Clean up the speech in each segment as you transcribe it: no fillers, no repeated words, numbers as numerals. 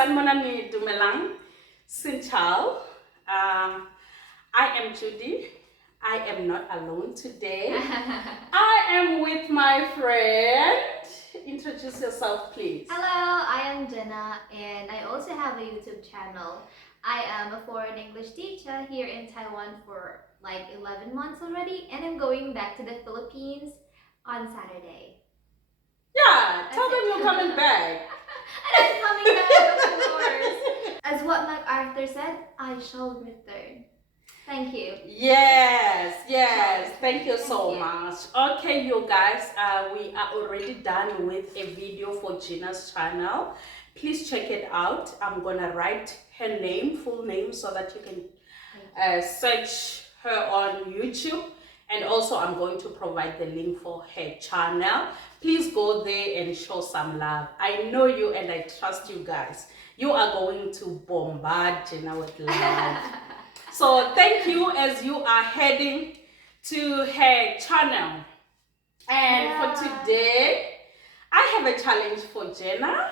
Sanmonani Dumelang, Xin Chao. I am Judy. I am not alone today. I am with my friend. Introduce yourself, please. Hello, I am Jeana and I also have a YouTube channel. I am a foreign English teacher here in Taiwan for like 11 months already, and I'm going back to the Philippines on Saturday. Yeah, tell them you're coming back. And I'm coming back, of course. As what MacArthur said, I shall return. Thank you. Yes. Thank you so Thank you. much. Okay, you guys, we are already done with a video for Jeana's channel. Please check it out. I'm gonna write her name, full name, so that you can search her on YouTube. And also I'm going to provide the link for her channel. Please go there and show some love. I know you and I trust you guys. You are going to bombard Jeana with love. So thank you as you are heading to her channel. And for today, I have a challenge for Jeana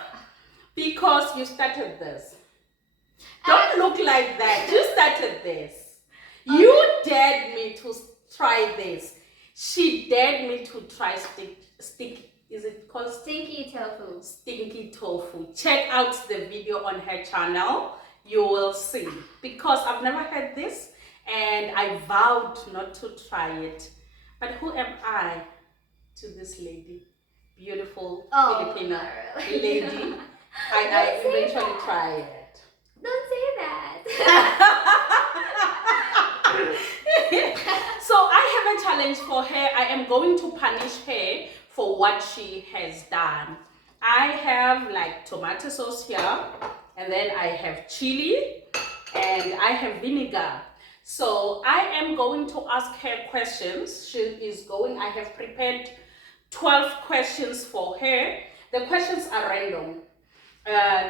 because you started this. Don't look like that. You started this. Okay. You dared me to try this. She dared me to try is it called stinky tofu? Stinky tofu. Check out the video on her channel. You will see, because I've never had this and I vowed not to try it. But who am I to this lady? Beautiful Filipino lady. I eventually try it. Don't say that. So I have a challenge for her. I am going to punish her for what she has done. I have like tomato sauce here. And then I have chili and I have vinegar. So I am going to ask her questions. I have prepared 12 questions for her. The questions are random.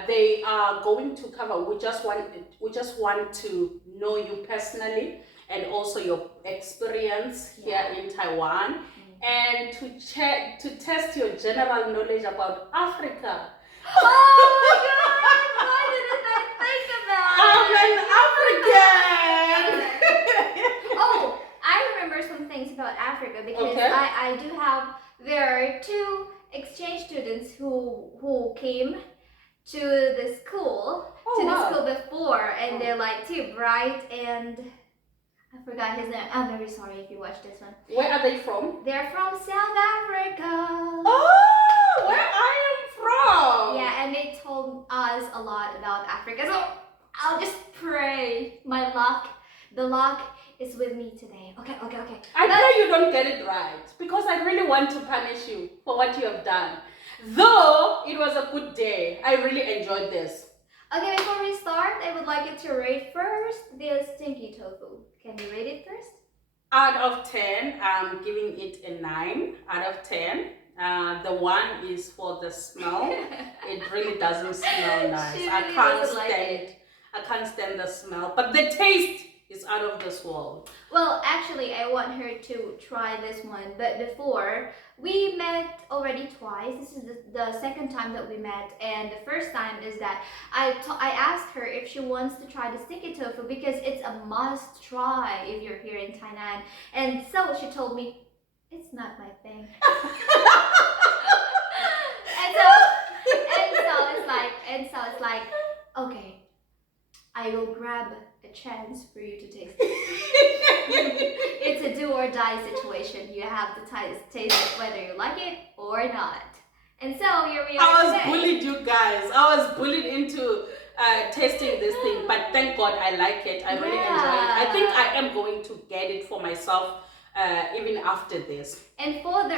They are going to cover, we just want to know you personally and also your experience here in Taiwan, and to test your general knowledge about Africa. Oh my God! Why didn't I think about it? I'm an African! Oh, I remember some things about Africa because there are two exchange students who came to the school before, and they're like too bright, and I forgot his name. I'm very sorry if you watched this one. Where are they from? They're from South Africa. Oh, where I am from. Yeah, and they told us a lot about Africa. So I'll just pray the luck is with me today. Okay. I pray you don't get it right, because I really want to punish you for what you have done. Though it was a good day, I really enjoyed this. Okay, before we start, I would like you to rate first the stinky tofu. Can you rate it first? Out of 10, I'm giving it a 9 out of 10. The 1 is for the smell. It really doesn't smell nice. She really I can't doesn't stand like it. I can't stand the smell. But the taste is out of this world. Well, actually, I want her to try this one. But before, we met already twice. This is the second time that we met. And the first time is that I asked her if she wants to try the sticky tofu because it's a must try if you're here in Thailand. And so she told me, it's not my thing. and so it's like, okay, I will grab a chance for you to taste it. It's a do or die situation. You have to taste it whether you like it or not. And so here we are. I was bullied, you guys. I was bullied into tasting this thing, but thank God I like it. I really enjoy it. I think I am going to get it for myself even after this. And for the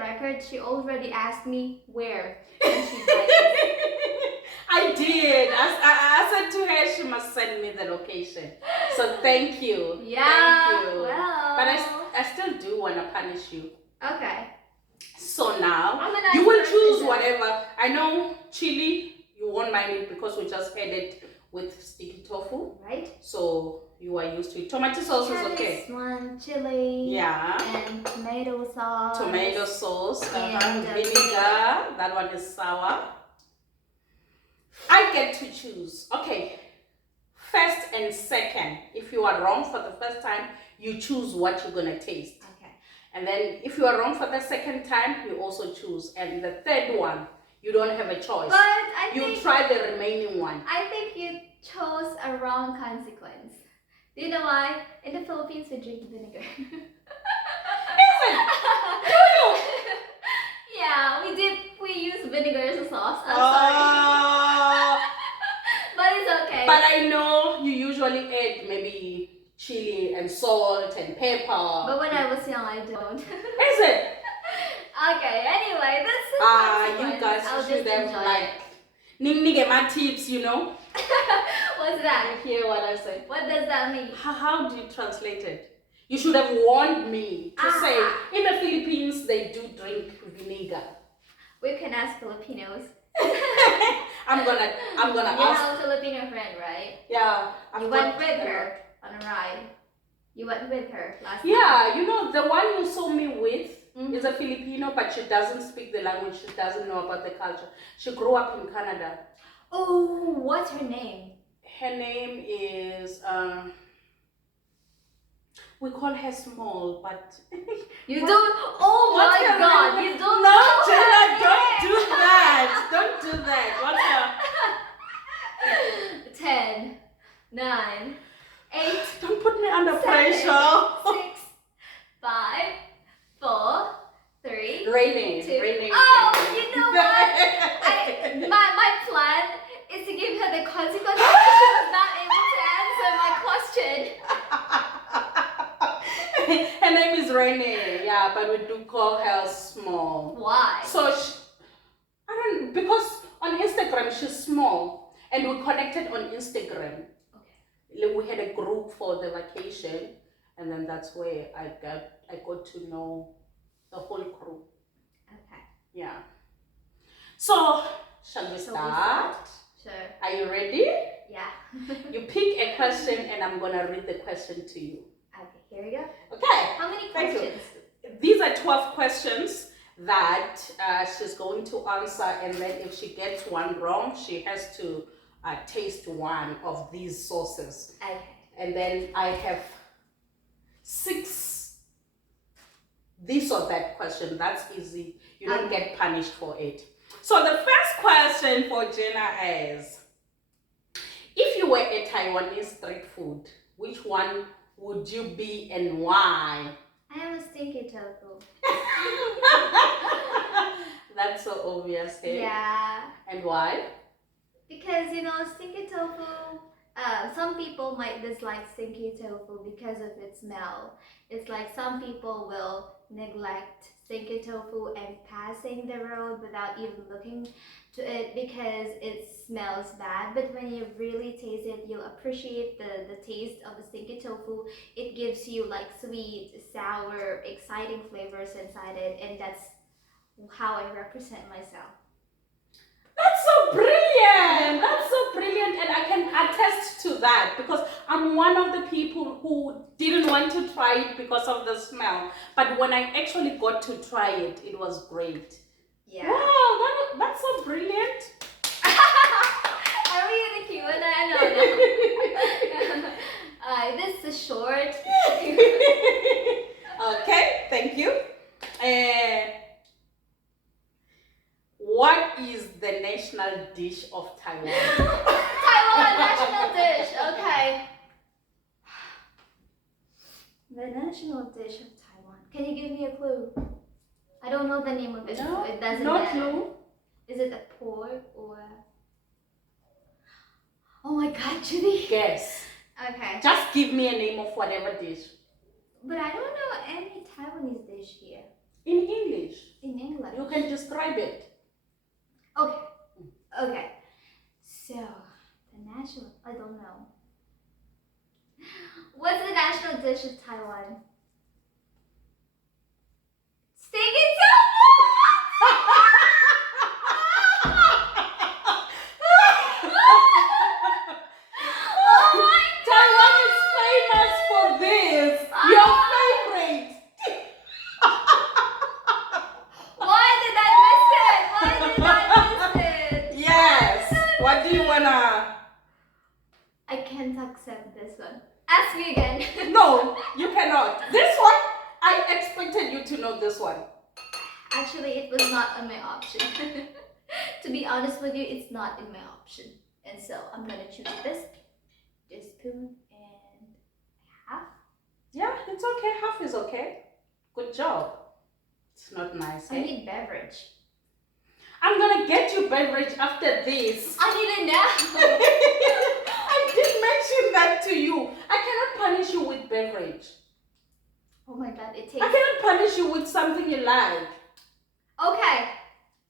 record, she already asked me where can she buy this. I did. I said to her she must send me the location. So thank you. Yeah. Thank you. Well. But I still do want to punish you. Okay. So now you will choose whatever. I know chili, you won't mind it because we just had it with sticky tofu. Right. So you are used to it. Tomato sauce is okay. This one, chili. Yeah. And tomato sauce. Tomato sauce. And vinegar. That one is sour. I get to choose. Okay. First and second. If you are wrong for the first time, you choose what you're gonna taste. Okay. And then if you are wrong for the second time, you also choose. And the third one, you don't have a choice. But you try the remaining one. I think you chose a wrong consequence. Do you know why? In the Philippines, we drink vinegar. Listen, do you? Yeah, we use vinegar as a sauce. I'm sorry. But it's okay. But I know you usually add maybe chili and salt and pepper. But when I was young, I don't. Is it? Okay, anyway, that's the consequence. You guys I'll should just have enjoy like nigga my tips, you know? What's that? You hear what I say? What does that mean? How do you translate it? You should have warned me to say in the Philippines they do drink vinegar. We can ask Filipinos. I'm gonna You ask. have a Filipino friend, right? Yeah. You went with her on a ride. You went with her last time. Yeah, you know the one you saw me with is a Filipino, but she doesn't speak the language. She doesn't know about the culture. She grew up in Canada. Oh, what's her name? Her name is we call her Small, but You don't. Oh What's my her God! name? You don't. No, know Jeana, her don't name. do that. Don't do that. What's her? 10, 9, 8. Don't put me under 7, pressure. 6, 5, 4, 3, Raining. 2. Raining. Oh, you know what? My plan is to give her the consequence because she was not able to answer my question. Her name is Renee, yeah, but we do call her Small. Why? So because on Instagram she's small, and we connected on Instagram. Okay. We had a group for the vacation, and then that's where I got to know the whole crew. Okay. Yeah. So shall we start? Sure. Are you ready? Yeah. You pick a question, and I'm gonna read the question to you. Okay, here we go. Okay. How many Thank you. questions? These are 12 questions that she's going to answer, and then if she gets one wrong, she has to taste one of these sauces. Okay. And then I have 6 this or that question. That's easy. You don't get punished for it. So the first question for Jeana is, if you were a Taiwanese street food, which one would you be and why? I am a stinky tofu. That's so obvious, hey? Yeah. And why? Because, stinky tofu, some people might dislike stinky tofu because of its smell. It's like some people will neglect stinky tofu and passing the road without even looking to it because it smells bad. But when you really taste it, you'll appreciate the taste of the stinky tofu. It gives you like sweet, sour, exciting flavors inside it, and that's how I represent myself. That's so brilliant! That's so brilliant, and I can attest to that because I'm one of the people who didn't want to try it because of the smell. But when I actually got to try it, it was great. Yeah. Wow, that's so brilliant. Are we in a Q&A? No. This is short. Okay, thank you. What is the national dish of Taiwan? Taiwan national dish. Okay. The national dish of Taiwan. Can you give me a clue? I don't know the name of it. No, It doesn't no matter. clue. Is it a pork or? Oh my God, Judy. Guess. Okay. Just give me a name of whatever dish. But I don't know any Taiwanese dish here. In English. In English. You can describe it. Okay. Okay. So, the national, I don't know. What's the national dish of Taiwan? Stinky Taiwan is famous for this. Your favorite. Why did I miss it? Why did I miss it? Yes. What do you wanna? I can't accept this one. Ask me again. No, you cannot. This one, I expected you to know this one. Actually, it was not on my option. To be honest with you, it's not in my option. And so I'm gonna choose this spoon and half. Yeah, it's okay. Half is okay. Good job. It's not nice, I eh? need beverage. I'm gonna get you beverage after this. I need it now. I did mention that to you. I cannot punish you with beverage. Oh my god, it I tastes. cannot punish you with something you like. Okay.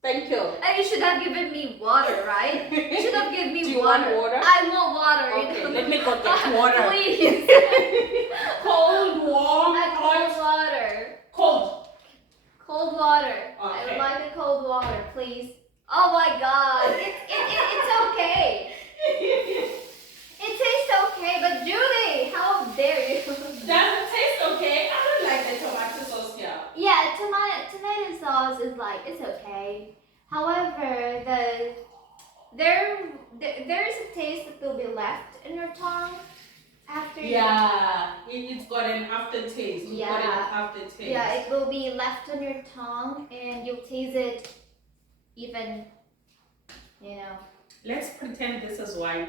Thank you. And you should have given me water, right? You should have given me Do you water. want water? I want water. Okay, let me go get water. Please. Cold, warm, I cold hot. water. Cold. Cold water. I Okay. would like the cold water, please. Oh my god. It's okay. It tastes okay, but Judy, how dare you? Does it taste okay? I don't like the tomato sauce here. Yeah, tomato sauce is like, it's okay. However, there is a taste that will be left in your tongue after Yeah, it's got an aftertaste. It's got an Yeah. aftertaste. Yeah, it will be left on your tongue and you'll taste it even, you know. Let's pretend this is wine.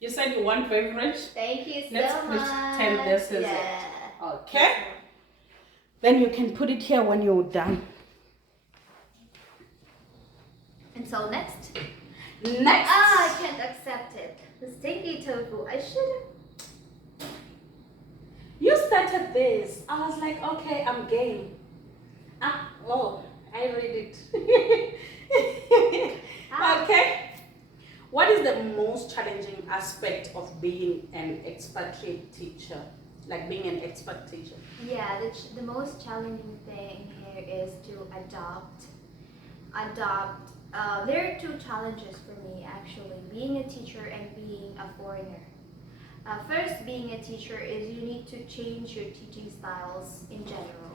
You said you want beverage? Thank you so Let's much. pretend this is it. Yeah. Okay. Then you can put it here when you're done. And so next. Next. I can't accept it. The stinky tofu. I shouldn't. You started this. I was like, okay, I'm game. Oh, I read it. Okay. What is the most challenging aspect of being an expatriate teacher? Like being an expat teacher? Yeah, the most challenging thing here is to adopt. There are two challenges for me actually, being a teacher and being a foreigner. First, being a teacher is you need to change your teaching styles in general.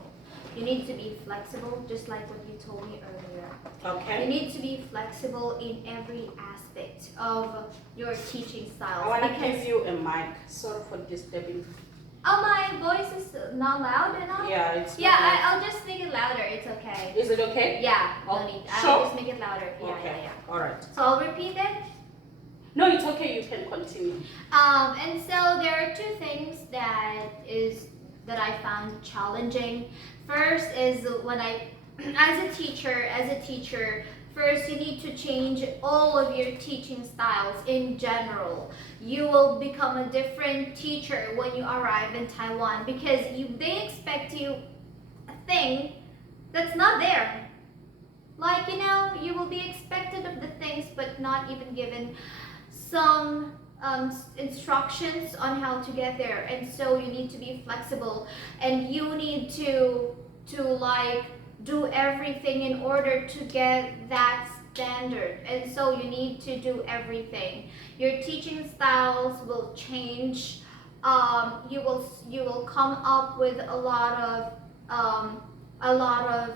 You need to be flexible, just like what you told me earlier. Okay. You need to be flexible in every aspect of your teaching styles. I want to give you a mic. Sorry for disturbing. Oh, my voice is not loud enough? Yeah, it's Yeah, not loud. I'll just make it louder. It's okay. Is it okay? Yeah, Oh, no need. sure. I'll just make it louder. Yeah, Okay. yeah. All right. So I'll repeat it. No, it's okay. You can continue. And so there are two things that I found challenging. First is when as a teacher, first you need to change all of your teaching styles in general. You will become a different teacher when you arrive in Taiwan because they expect you a thing that's not there. Like, you know, you will be expected of the things but not even given some instructions on how to get there. And so you need to be flexible and you need to like do everything in order to get that standard. And so you need to do everything. Your teaching styles will change. You will come up with a lot of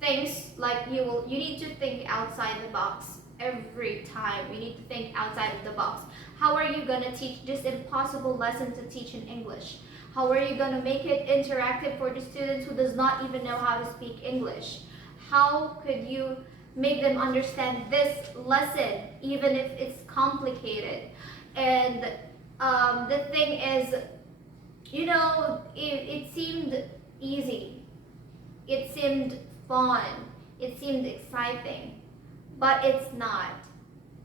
things. Like you need to think outside the box every time. You need to think outside of the box. How are you gonna teach this impossible lesson to teach in English? How are you gonna make it interactive for the students who does not even know how to speak English? How could you make them understand this lesson even if it's complicated? And the thing is, you know, it seemed easy. It seemed fun. It seemed exciting. But it's not.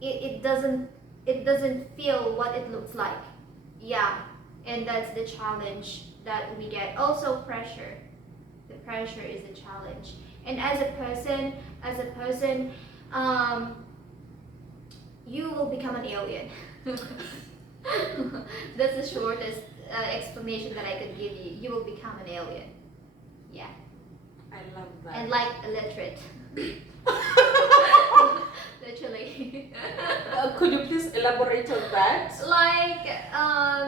It doesn't feel what it looks like. Yeah, and that's the challenge that we get. Also pressure. The pressure is a challenge. And as a person, you will become an alien. That's the shortest explanation that I could give you. You will become an alien. Yeah. I love that. And like illiterate. Literally. Could you please elaborate on that? Like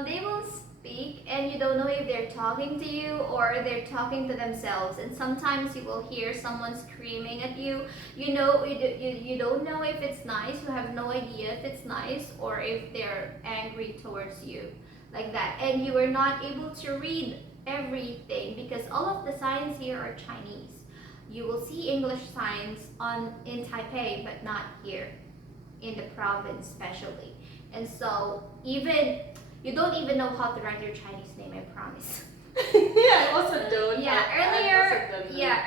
they will speak speak and you don't know if they're talking to you or they're talking to themselves. And sometimes you will hear someone screaming at you. You don't know if it's nice. You have no idea if it's nice or if they're angry towards you, like that. And you are not able to read everything because all of the signs here are Chinese. You will see English signs in Taipei, but not here in the province especially. And so even you don't even know how to write your Chinese name, I promise. Yeah, I also don't.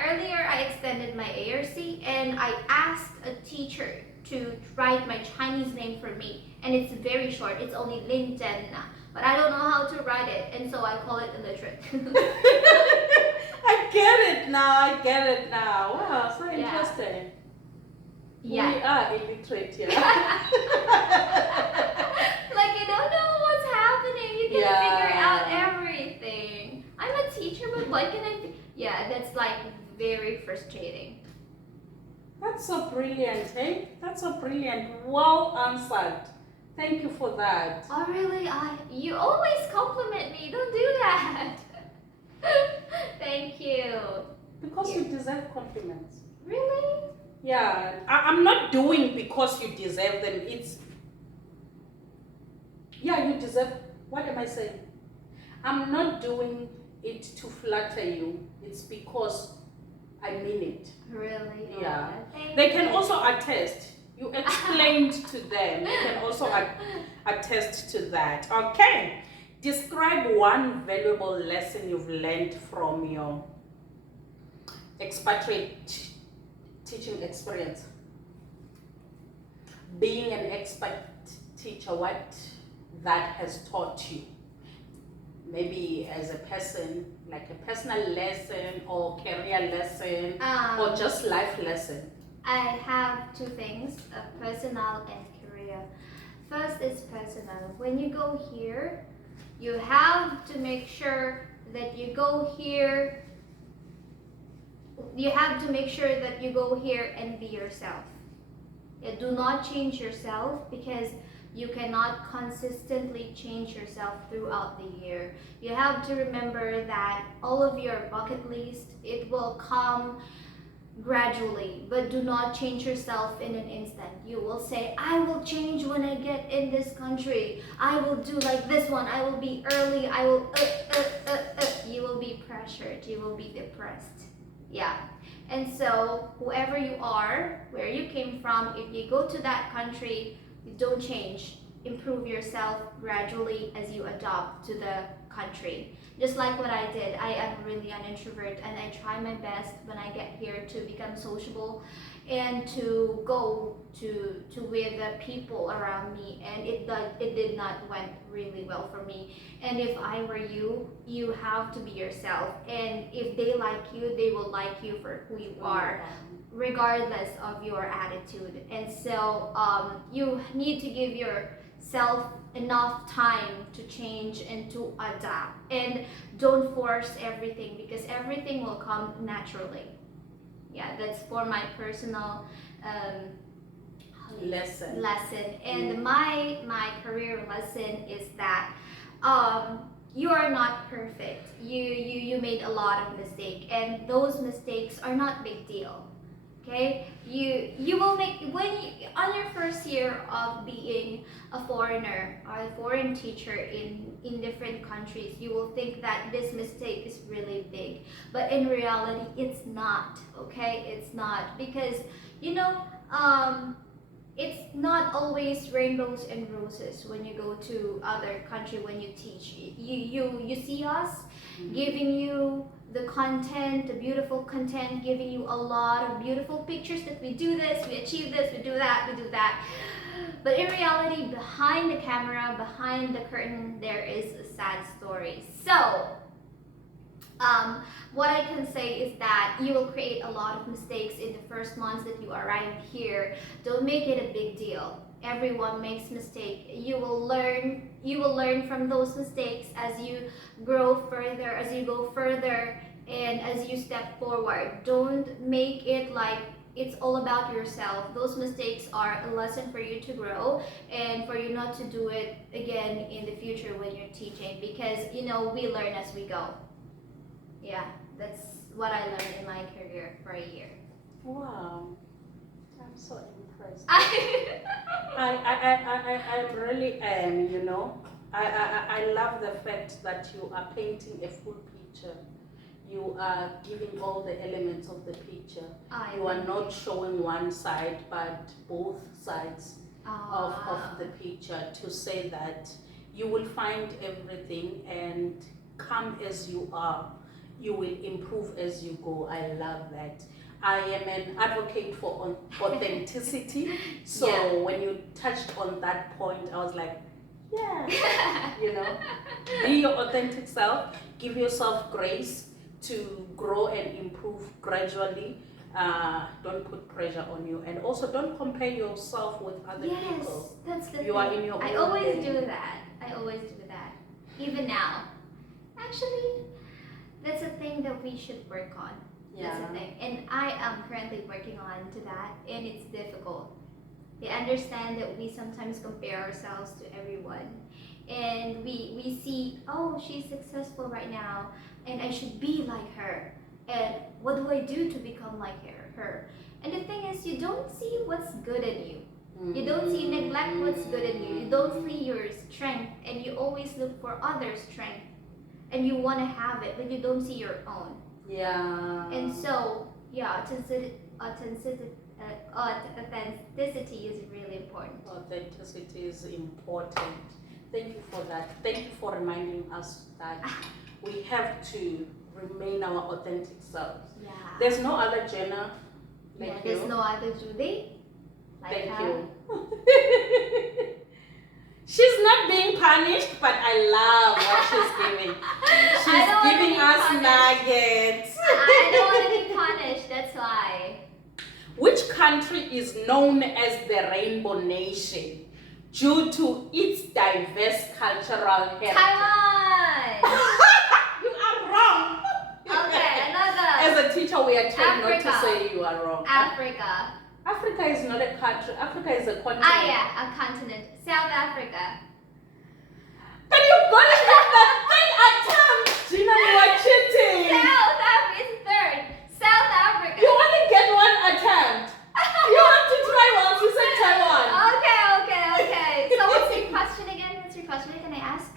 Earlier I extended my ARC and I asked a teacher to write my Chinese name for me, and it's very short. It's only Lin Jeana, but I don't know how to write it, and so I call it illiterate. I get it now. Wow, so interesting. Yeah. We are illiterate here. Like you don't know what's happening. You can figure out everything. I'm a teacher, but what can I? That's like very frustrating. That's so brilliant, hey? That's so brilliant. Well answered. Thank you for that. Oh really? You always compliment me. Don't do that. Thank you. Because you deserve compliments. Really? Yeah, I'm not doing because you deserve them. You deserve. What am I saying? I'm not doing it to flatter you. It's because I mean it. Really? Yeah. Thank They can you. also attest. You explained to them. They can also attest to that. Okay. Describe one valuable lesson you've learned from your expatriate teaching experience. Being an expat teacher, what that has taught you? Maybe as a person, like a personal lesson or career lesson or just life lesson. I have two things, personal and career. First is personal. When you go here, you have to make sure that you go here. You have to make sure that you go here and be yourself. Do not change yourself because you cannot consistently change yourself throughout the year. You have to remember that all of your bucket list, it will come gradually, but do not change yourself in an instant. You will say, I will change when I get in this country. I will do like this one. I will be early. I will, You will be pressured. You will be depressed. Yeah. And so whoever you are, where you came from, if you go to that country, you don't change. Improve yourself gradually as you adopt to the country. Just like what I did, I am really an introvert and I try my best when I get here to become sociable and to go to with the people around me, and it did not went really well for me. And if I were you, you have to be yourself, and if they like you, they will like you for who you are, regardless of your attitude. And so you need to give yourself enough time to change and to adapt, and don't force everything because everything will come naturally. Yeah, that's for my personal lesson. And my career lesson is that you are not perfect. You made a lot of mistakes, and those mistakes are not big deal. Okay, you will make on your first year of being a foreigner or a foreign teacher in different countries, you will think that this mistake is really big, but in reality it's not. Okay, it's not, because it's not always rainbows and roses when you go to other country. When you teach, you see us giving you the content, the beautiful content, giving you a lot of beautiful pictures that we do this, we achieve this, we do that, we do that. But in reality, behind the camera, behind the curtain, there is a sad story. So, what I can say is that you will create a lot of mistakes in the first months that you arrive here. Don't make it a big deal. Everyone makes mistakes. You will learn from those mistakes as you grow further, as you go further, and as you step forward. Don't make it like it's all about yourself. Those mistakes are a lesson for you to grow and for you not to do it again in the future when you're teaching, because we learn as we go. Yeah, that's what I learned in my career for a year. Wow, I'm so impressed. I I really am, I love the fact that you are painting a full picture. You are giving all the elements of the picture. You are not showing one side, but both sides of the picture, to say that you will find everything and come as you are. You will improve as you go. I love that. I am an advocate for authenticity. So Yeah. when you touched on that point, I was like, yeah, be your authentic self. Give yourself grace to grow and improve gradually. Don't put pressure on you, and also don't compare yourself with other people. That's the You thing. are in your I own always lane. do that. I always do that. Even now. Actually, that's a thing that we should work on. That's the thing. And I am currently working on to that, and it's difficult. I understand that we sometimes compare ourselves to everyone. And we see, oh, she's successful right now, and I should be like her. And what do I do to become like her? And the thing is, you don't see what's good in you. You don't see, neglect what's good in you. You don't see your strength, and you always look for others' strength. And you want to have it, but you don't see your own. Yeah. And so, yeah, authenticity is really important. Authenticity is important. Thank you for that. Thank you for reminding us that we have to remain our authentic selves. Yeah. There's no other Jeana like you. There's no other Judy like Thank her. you. She's not being punished, but I love what she's giving. She's giving us nuggets. I don't want to be punished, that's why. Which country is known as the Rainbow Nation due to its diverse cultural heritage? Taiwan! You are wrong. Okay, another. As a teacher, we are told not to Africa. say you are wrong. Africa. Africa is not a country. Africa is a continent. Yeah, a continent. South Africa. But you're going to have that third attempt. Jeana, you are cheating. South Africa is third. South Africa. You only get one attempt. You have to try once. You said Taiwan. Okay. So what's your question again? Can I ask?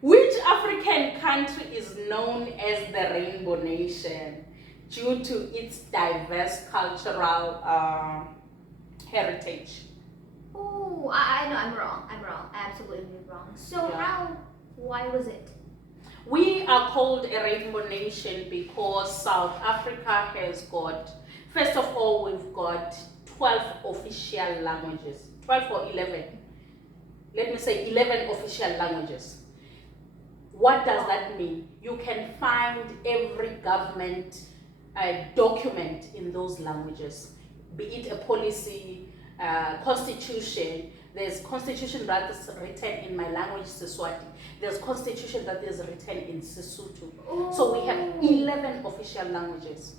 Which African country is known as the Rainbow Nation due to its diverse cultural heritage? Oh, I know I'm wrong. I'm absolutely wrong. So why was it? We are called a Rainbow Nation because South Africa has got, first of all, we've got 12 official languages. 12 or 11. Let me say 11 official languages. What does that mean? You can find every government document in those languages, be it a policy, constitution. There's constitution that is written in my language, Siswati. There's constitution that is written in Sesotho. Oh. So we have 11 official languages.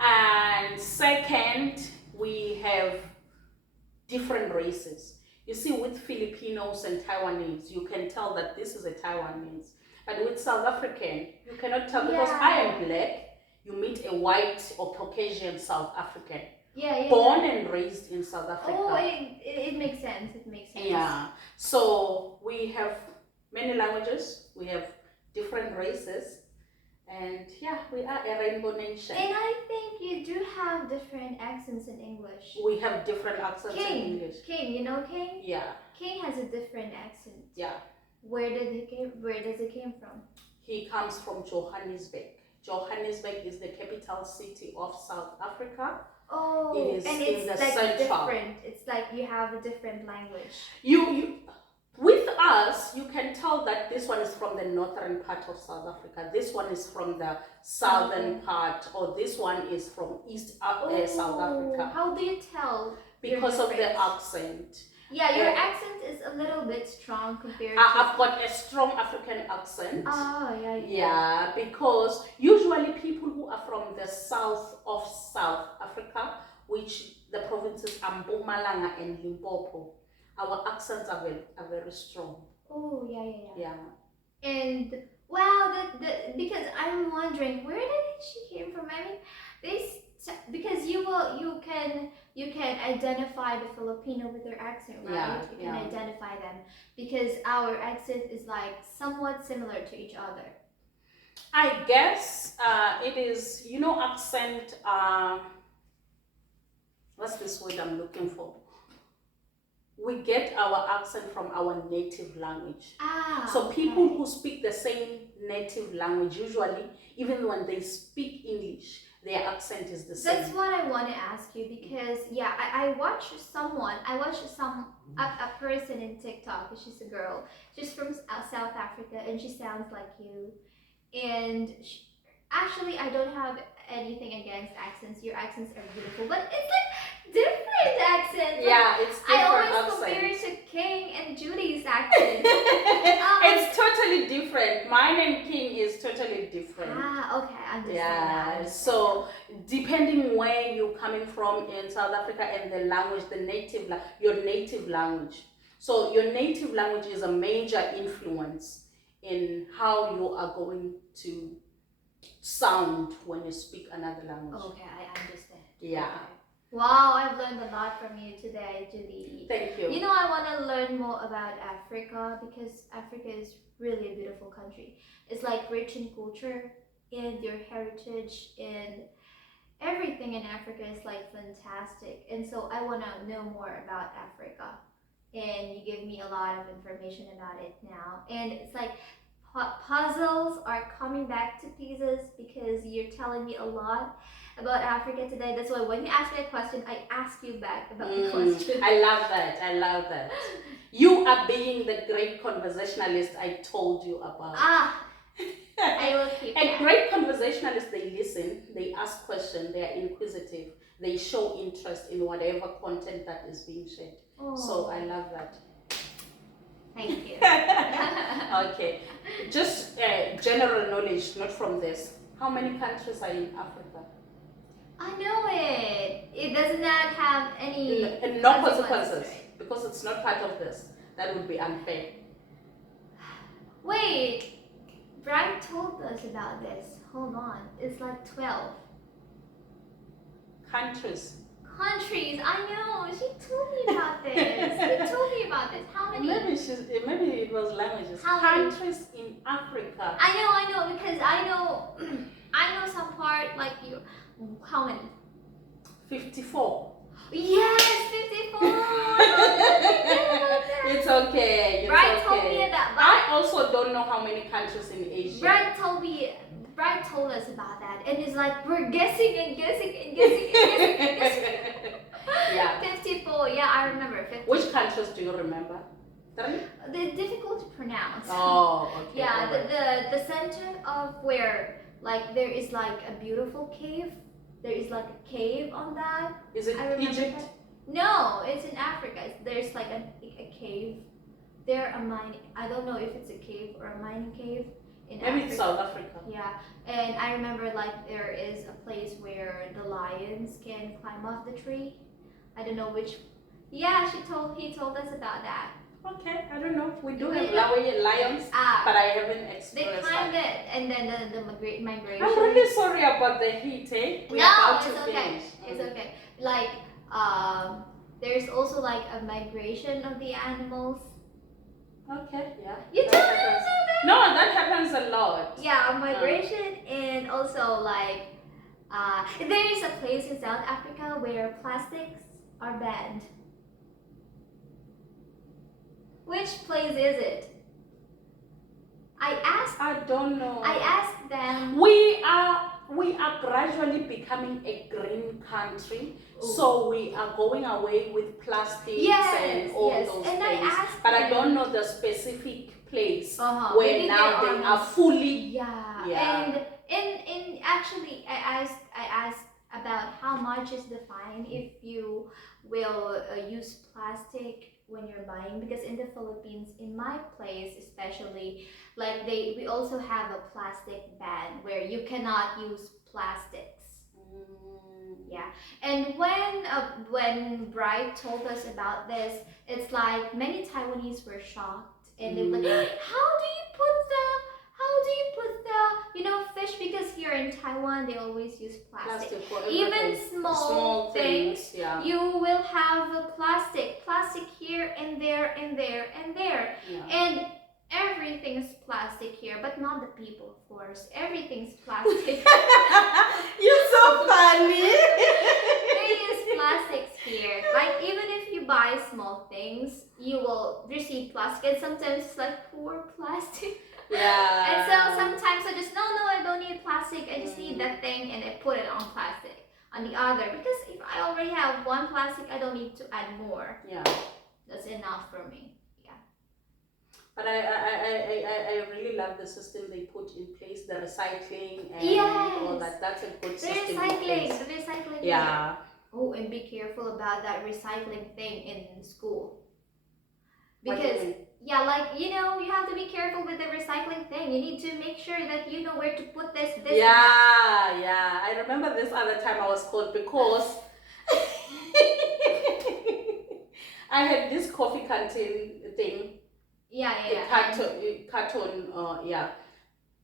And second, we have different races. You see, with Filipinos and Taiwanese, you can tell that this is a Taiwanese. But with South African, you cannot tell because I am black. You meet a white or Caucasian South African. Born and raised in South Africa. Oh, it makes sense. Yeah. So we have many languages. We have different races. And yeah, we are a rainbow nation. And I think you do have different accents in English. We have different accents in English. King, you know King? Yeah. King has a different accent. Yeah. Where does it came from? He comes from Johannesburg. Johannesburg is the capital city of South Africa. Oh, it is and in it's the like central. different. It's like you have a different language. You with us, you can tell that this one is from the northern part of South Africa. This one is from the southern part, or this one is from South Africa. How do you tell? Because of the accent. Yeah, your accent is a little bit strong compared to. I've got a strong African accent. Oh, yeah. Yeah, because usually people who are from the south of South Africa, which the provinces are Mpumalanga and Limpopo, our accents are very strong. Oh, yeah. Yeah. And wow, because I'm wondering where did she came from. I mean, because you can identify the Filipino with their accent, right? Yeah, You can identify them because our accent is like somewhat similar to each other. I guess it is, accent. What's this word I'm looking for? We get our accent from our native language. So people who speak the same native language, usually, even when they speak English, their accent is the same. That's what I want to ask you because I watched a person in TikTok. She's a girl. She's from South Africa and she sounds like you. And actually, I don't have anything against accents. Your accents are beautiful, but it's like different accents. Yeah, it's different. I always accent. compare it to King and Judy's accent. It's totally different. Mine and King is totally different. Okay, I understand. Yeah, so depending where you're coming from in South Africa and the language, your native language. So your native language is a major influence in how you are going to sound when you speak another language. Okay, I understand. Yeah. Okay. Wow, I've learned a lot from you today, Judy. Thank you. I want to learn more about Africa because Africa is really a beautiful country. It's like rich in culture and your heritage and everything in Africa is like fantastic. And so I want to know more about Africa. And you give me a lot of information about it now. And it's like puzzles are coming back to pieces because you're telling me a lot about Africa today. That's why when you ask me a question, I ask you back about the question. I love that. You are being the great conversationalist I told you about. I will keep that. Great conversationalists, they listen, they ask questions, they are inquisitive, they show interest in whatever content that is being shared. Oh. So I love that. Thank you. Okay, just general knowledge, not from this. How many countries are in Africa? I know it. It does not have any no consequences, right? Because it's not part of this. That would be unfair. Wait, Brian told us about this. Hold on, it's like 12 countries. I know. She told me about this. How many? Maybe it was languages. How countries many? In Africa. I know because I know some part like you. How many? 54. Yes, 54. It's okay. Brian told me that. I also don't know how many countries in Asia. Brian told us about that, and it's like we're guessing and guessing. Yeah. 54. Yeah, I remember 54. Which countries do you remember? 3? They're difficult to pronounce. Oh, okay. Yeah, the center of where like there is like a beautiful cave. There is like a cave on that. Is it Egypt? That. No, it's in Africa. There's like a cave. There a mining. I don't know if it's a cave or a mining cave in Africa. Maybe it's South Africa. Yeah, and I remember like there is a place where the lions can climb off the tree. I don't know which. Yeah, he told us about that. Okay, I don't know. We do have lions, but I haven't experienced They climbed it, and then the migration. I'm really sorry about the heat, eh? It's okay. It's okay. Like, there's also like a migration of the animals. Okay, yeah. You don't know that? No, that happens a lot. Yeah, migration and also like, there is a place in South Africa where plastics are banned. Which place is it? I don't know. I asked them. We are gradually becoming a green country. Ooh. So we are going away with plastics and all those and things. But I don't know the specific place where maybe now they are fully. Yeah. And actually I about how much is the fine if you will use plastic when you're buying, because in the Philippines, in my place especially, like we also have a plastic ban where you cannot use plastics. Yeah, and when Bright told us about this, it's like many Taiwanese were shocked, and they were like, how do you put the fish, because here in Taiwan they always use plastic. For Even everything. small things, yeah. you will have a plastic here and there and there and there, and everything's plastic here, but not the people, of course. Everything's plastic. You're so funny. They use plastics here. Like, even if you buy small things, you will receive plastic, and sometimes it's like poor plastic. Yeah. And so sometimes I just, no, I don't need plastic. I just need that thing, and I put it on plastic on the other, because if I already have one plastic, I don't need to add more. Yeah. That's enough for me. But I really love the system they put in place, the recycling and all that. That's a good system. The recycling. Yeah. Oh, and be careful about that recycling thing in school. Because you have to be careful with the recycling thing. You need to make sure that you know where to put this. Yeah. I remember this other time I was called because I had this coffee canteen thing. Carton,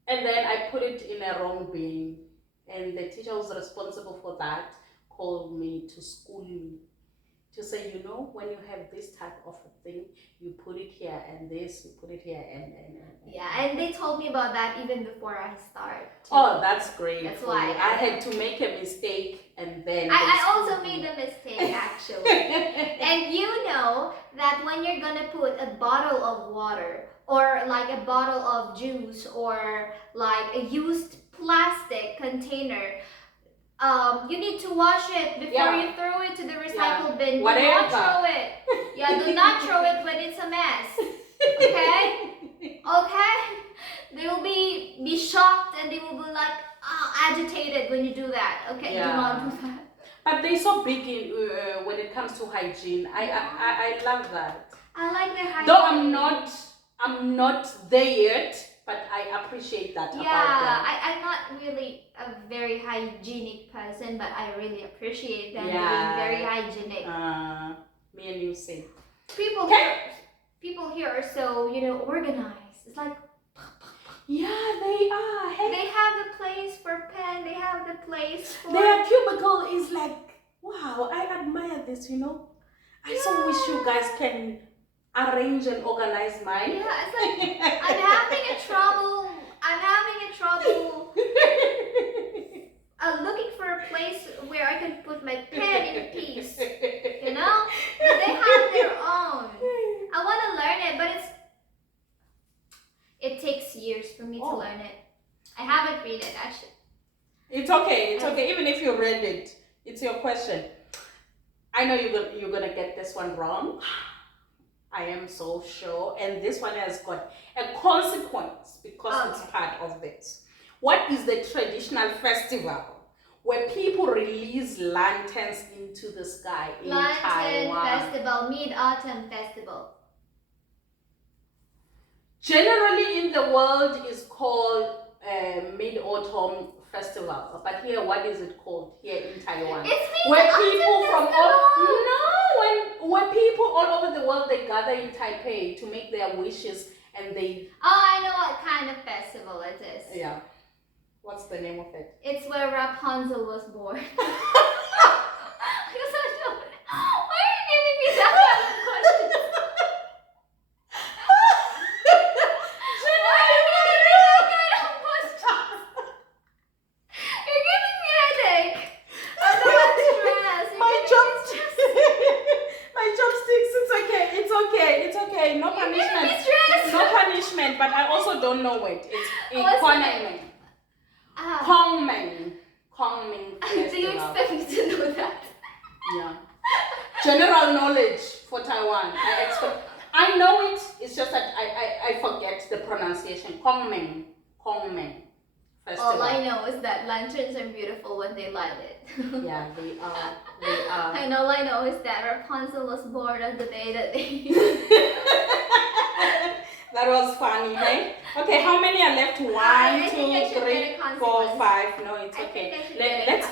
and then I put it in a wrong bin, and the teacher who's responsible for that called me to school to say, when you have this type of a thing, you put it here, and this, you put it here, and and they told me about that even before I start. Oh, that's great. That's why I had to make a mistake, and then I also made a mistake, actually. And you know that when you're gonna put a bottle of water, or like a bottle of juice, or like a used plastic container, you need to wash it before you throw it to the recycle bin. Do not throw it. Do not throw it when it's a mess. Okay? Okay? They will be shocked, and they will be like agitated when you do that. Okay, do not do that. But they're so big when it comes to hygiene. I love that. I like their hygiene. Though I'm not there yet, but I appreciate that about them. I'm not really a very hygienic person, but I really appreciate them being very hygienic. Me and you say. People here are so, organized. It's like, yeah, they are. Hey. They have the place for pen. They have the place for... Their cubicle is like, wow, I admire this, I so wish you guys can arrange and organize mine. Yeah, it's like, I'm having a trouble looking for a place where I can put my pen in peace, But they have their own. I want to learn it, but it takes years for me to learn it. I haven't read it, actually. It's okay. Even if you read it, it's your question. I know you're gonna get this one wrong. I am so sure. And this one has got a consequence because it's part of this. What is the traditional festival where people release lanterns into the sky in Taiwan? Lantern Festival, Mid-Autumn Festival. Generally in the world is called Mid-Autumn Festival. But here, what is it called here in Taiwan? It's where people from when people all over the world, they gather in Taipei to make their wishes, and they... Oh, I know what kind of festival it is. Yeah. What's the name of it? It's where Rapunzel was born. Why are you giving me that kind of question? Why are you giving me that kind of question? You're giving me a headache. I'm not stressed. My chopsticks, it's okay. No punishment. No punishment, but I also don't know it. It's Kongming. Kongming Festival. Do you expect me to know that? Yeah. General knowledge for Taiwan. I know it. It's just that I forget the pronunciation. Kongming festival. All I know is that lanterns are beautiful when they light it. Yeah, they are. They are. And all I know is that Rapunzel was born on the day that they. That was funny, hey? Okay, how many are left? I One, think I two, should three, get a 4, consequence. 5. No, it's I okay. think I should get a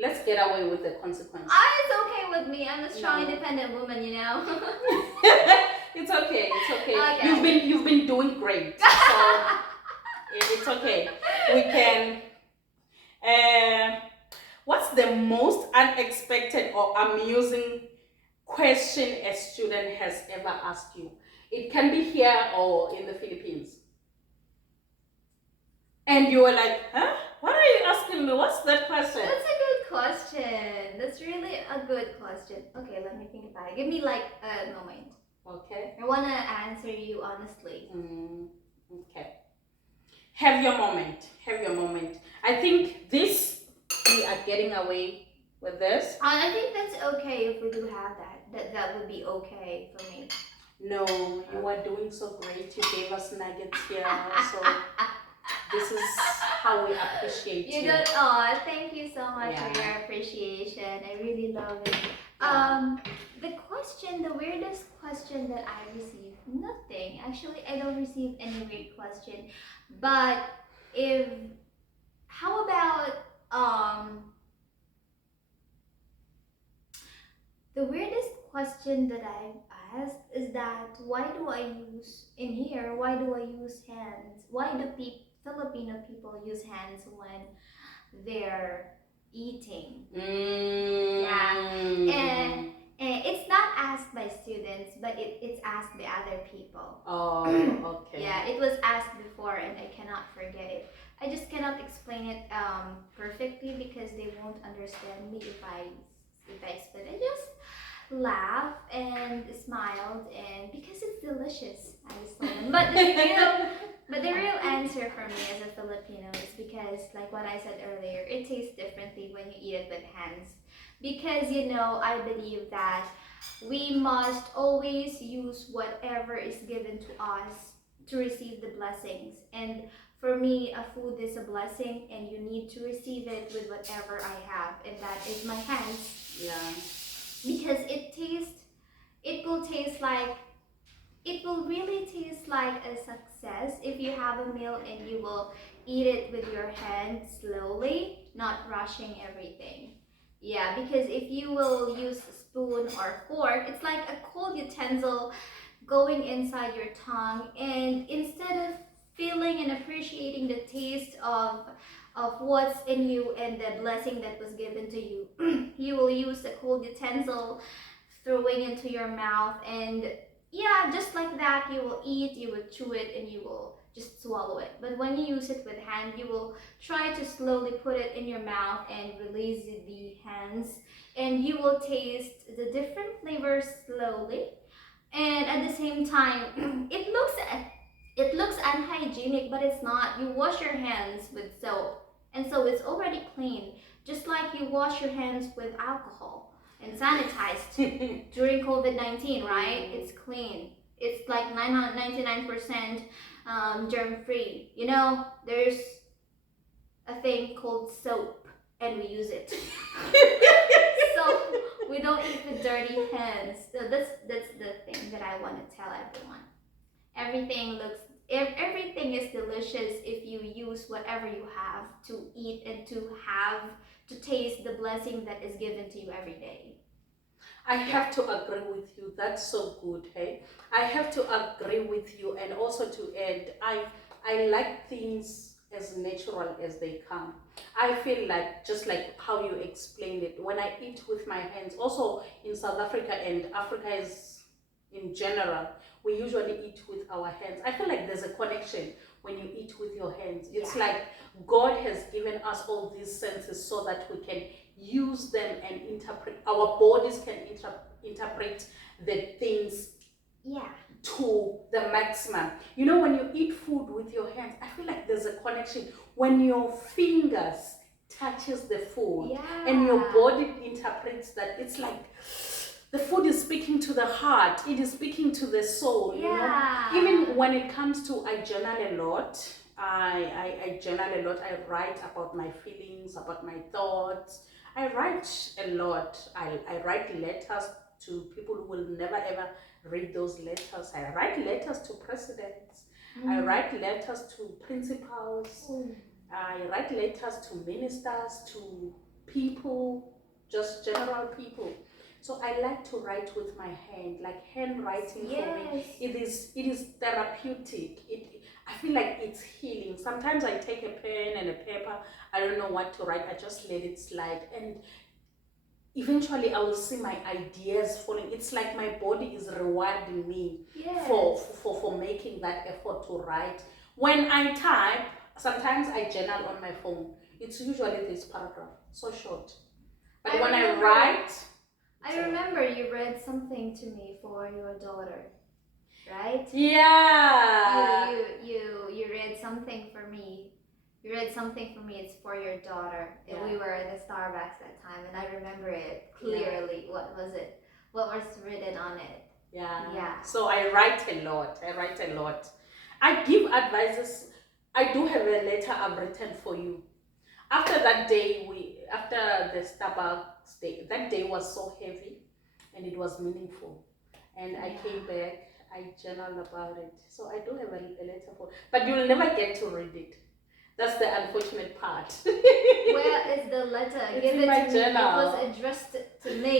Let's get away with the consequence. It's okay with me. I'm a strong, independent woman, you know. It's okay. It's okay. Okay. You've been doing great. So it's okay. We can. What's the most unexpected or amusing question a student has ever asked you? It can be here or in the Philippines. And you were like, huh? What are you asking me? What's that question? That's a good question. That's really a good question. Okay, let me think about it. Give me like a moment. Okay. I want to answer you honestly. Okay. Have your moment. Have your moment. I think we are getting away with this. I think that's okay if we do have that. That would be okay for me. No, you are doing so great. You gave us nuggets here. So this is how we appreciate you. Thank you so much for your appreciation. I really love it. The weirdest question that I received, nothing. Actually, I don't receive any weird question. But how about the weirdest question that I've asked is that why do I use hands? Why do Filipino people use hands when they're eating? And it's not asked by students, but it's asked by other people. Oh, okay. Yeah, it was asked before and I cannot forget it. I just cannot explain it perfectly because they won't understand me if I explain it. I just laugh and smiled and because it's delicious, I just told them. But the real answer for me as a Filipino is because, like what I said earlier, it tastes differently when you eat it with hands. Because I believe that we must always use whatever is given to us to receive the blessings. And for me, a food is a blessing and you need to receive it with whatever I have, and that is my hands. Yeah. Because it will really taste like a success if you have a meal and you will eat it with your hands slowly, not rushing everything. Yeah, because if you will use a spoon or fork, it's like a cold utensil going inside your tongue, and instead of feeling and appreciating the taste of what's in you and the blessing that was given to you, you will use the cold utensil throwing into your mouth, and just like that you will eat, you will chew it, and you will just swallow it. But when you use it with hand, you will try to slowly put it in your mouth and release the hands, and you will taste the different flavors slowly. And at the same time, it looks unhygienic, but it's not. You wash your hands with soap, and so it's already clean, just like you wash your hands with alcohol and sanitized during COVID-19, right? It's clean. It's like 99% germ-free. There's a thing called soap, and we use it. So we don't eat with dirty hands. So that's the thing that I want to tell everyone. Everything is delicious if you use whatever you have to eat and to taste the blessing that is given to you every day. I have to agree with you. That's so good, hey? I have to agree with you, and also to add, I like things as natural as they come. I feel like, just like how you explained it, when I eat with my hands, also in South Africa and Africa is in general, we usually eat with our hands. I feel like there's a connection when you eat with your hands. It's like God has given us all these senses so that we can use them and interpret. Our bodies can interpret the things to the maximum. When you eat food with your hands, I feel like there's a connection. When your fingers touches the food and your body interprets that, it's like the food is speaking to the heart, it is speaking to the soul. Even when it comes to, I journal a lot. I journal a lot. I write about my feelings, about my thoughts. I write a lot. I write letters to people who will never ever read those letters. I write letters to presidents. I write letters to principals. I write letters to ministers, to people, just general people. So I like to write with my hand, like handwriting for me. It is therapeutic. I feel like it's healing. Sometimes I take a pen and a paper. I don't know what to write. I just let it slide, and eventually I will see my ideas falling. It's like my body is rewarding me for making that effort to write. When I type, sometimes I journal on my phone. It's usually this paragraph, so short. But when I write, I remember you read something to me for your daughter, right? Yeah. You read something for me. You read something for me. It's for your daughter. And we were in the Starbucks that time, and I remember it clearly. Yeah. What was it? What was written on it? Yeah. So I write a lot. I give advices. I do have a letter I've written for you. After that day, after the Starbucks day, that day was so heavy and it was meaningful. And I came back, I journaled about it. So I do have a letter for, but you'll never get to read it. That's the unfortunate part. Where is the letter? It's Give in it my to journal. me. It was addressed to me.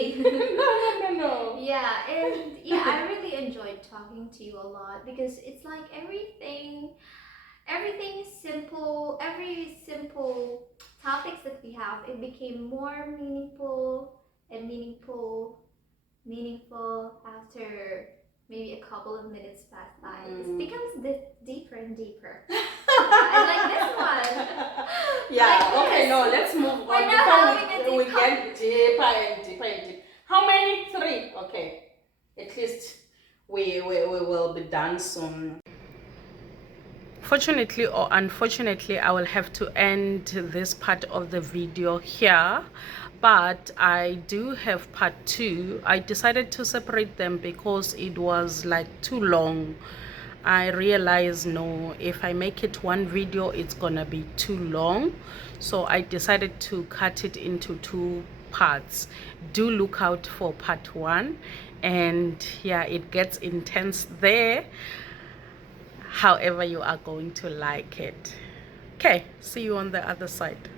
No. Yeah, and I really enjoyed talking to you a lot because it's like everything is simple. Every simple topics that we have, it became more meaningful and meaningful after maybe a couple of minutes pass by. It becomes deeper and deeper. I like this one. Yeah, like okay, this. no, let's move We're on not having a before deep we get deeper and deeper and deeper. How many? 3. Okay. At least we will be done soon. Fortunately or unfortunately, I will have to end this part of the video here, but I do have part 2. I decided to separate them because it was like too long. I realized, no, if I make it one video, it's gonna be too long, so I decided to cut it into 2 parts. Do look out for part 1, and yeah, it gets intense there. However you are going to like it. Okay, see you on the other side.